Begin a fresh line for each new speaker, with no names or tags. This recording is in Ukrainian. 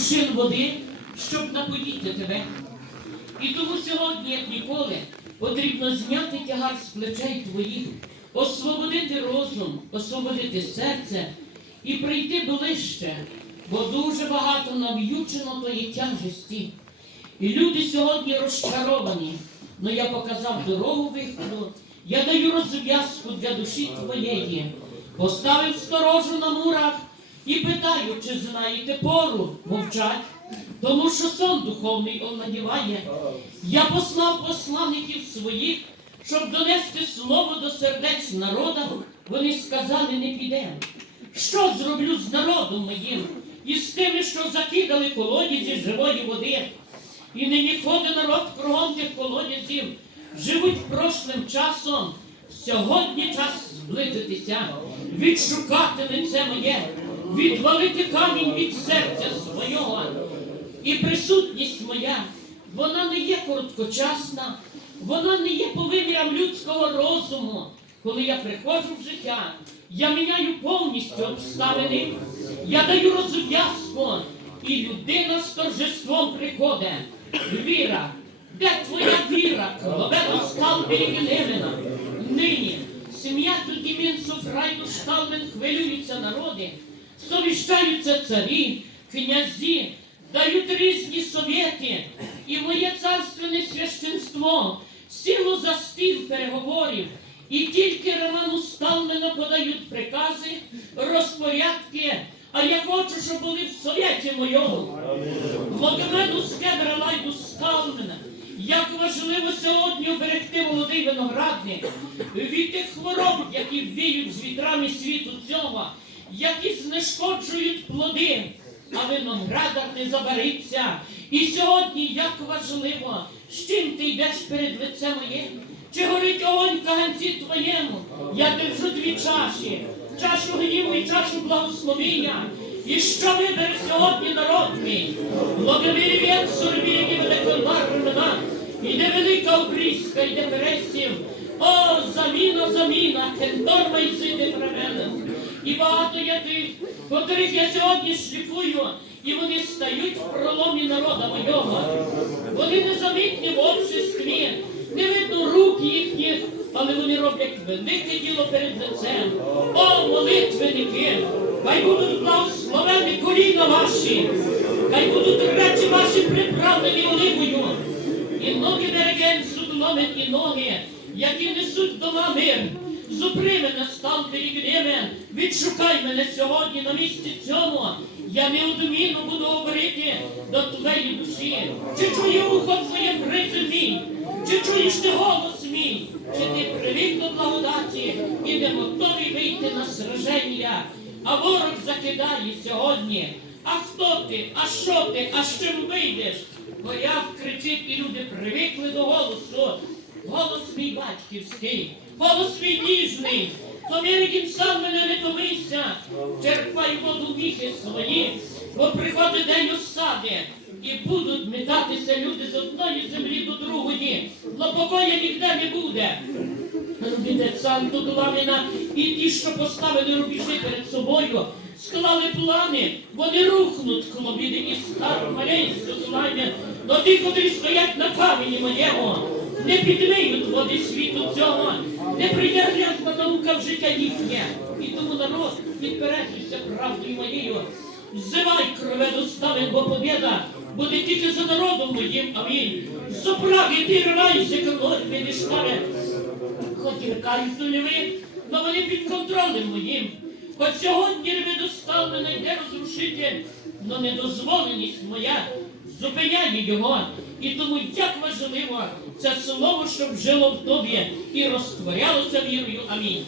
кувшин води, щоб напоїти тебе. І тому сьогодні, як ніколи, потрібно зняти тягар з плечей твоїх, освободити розум, освободити серце і прийти ближче, бо дуже багато нав'ючено тої тяжесті. І люди сьогодні розчаровані. Но я показав дорогу виходу, я даю розв'язку для душі твоєї, поставив сторожу на мурах і питаю, чи знаєте пору мовчать, тому що сон духовний овладіває. Я послав посланників своїх, щоб донести слово до сердець народа. Вони сказали, не підемо. Що зроблю з народом моїм і з тими, що закидали колодязі живої води? І нині ходить народ кругом тих колодязів, живуть прошлим часом. Сьогодні час зблизитися, відшукати лице моє, відвалити камінь від серця свого. І присутність моя, вона не є короткочасна, вона не є по вимірам людського розуму. Коли я приходжу в життя, я міняю повністю обставини, я даю розв'язку, і людина з торжеством приходить. Віра, де твоя віра? Кловено скал перемінемена. Нині сім'я тоді він суфрайду шталмен хвилюються народи, совіщаються царі, князі, дають різні совєти, і моє царственне священство сіло за стіл переговорів, і тільки Роману Сталмена подають прикази, розпорядки, а я хочу, щоб були в совєті моєму. Владимиру Скебра Лайду Сталмена. Як важливо сьогодні оберегти молодий виноградник від тих хвороб, які віють з вітрами світу цього, які знешкоджують плоди, а виноградар не забариться. І сьогодні як важливо, з чим ти йдеш перед лицем моє? Чи горить огонь каганці твоєму? Я держу дві чаші, чашу гніву і чашу благословіння. І що вибере сьогодні народ мій? Благовірі він сурбіги великолар ремена. Іде велика обрізка, йде пересів. О, заміна, заміна, кентор майсиди правена. І багато є тих, котрих я сьогодні шліфую, і вони стають в проломі народа мойого. Вони незамітні в обществі, не видно рук їхніх, але вони роблять велике діло перед лицем. О, молитвенники! Хай будуть благословені коліна ваші, хай будуть речі ваші приправлені оливою. І ноги береген судломить і ноги, які несуть дома мир. Зупри мене, стал перегнеме, відшукай мене сьогодні на місці цьому. Я неодмінно буду говорити до твоєї душі. Чи чує ухо твоє призив мій? Чи чуєш ти голос мій? Чи ти привик до благодаті і не готовий вийти на сраження? А ворог закидає сьогодні. А хто ти? А що ти? А з чим вийдеш? Бояв кричить, і люди привикли до голосу. Мій батьківський, голос ніжний. То вірикін сам мене не томися, черпай воду віхи свої, бо приходить день осади, і будуть метатися люди з одної землі до другої, но покоя ніде не буде. Робіте сам тут ламіна, і ті, що поставили рубежі перед собою, склали плани, вони рухнуть клобіди і стару малейську злам'я, до тих, котрі стоять на камені моєму, не підмиють води світу цього, не прийде глянька в життя їхнє. І тому народ підпережуйся правдою моєю. Зивай крове достави, бо побєда буде тільки за народом моїм. Амінь. Соправі ти рвайся, коли не штаре. Хоч і кажуть, то но вони під контролем моїм. Хоч сьогодні рви достав мене йде розрушитель, но недозволеність моя зупиняє його. І тому як важливо це слово, щоб жило в тобі і розтворялося вірою. Амінь.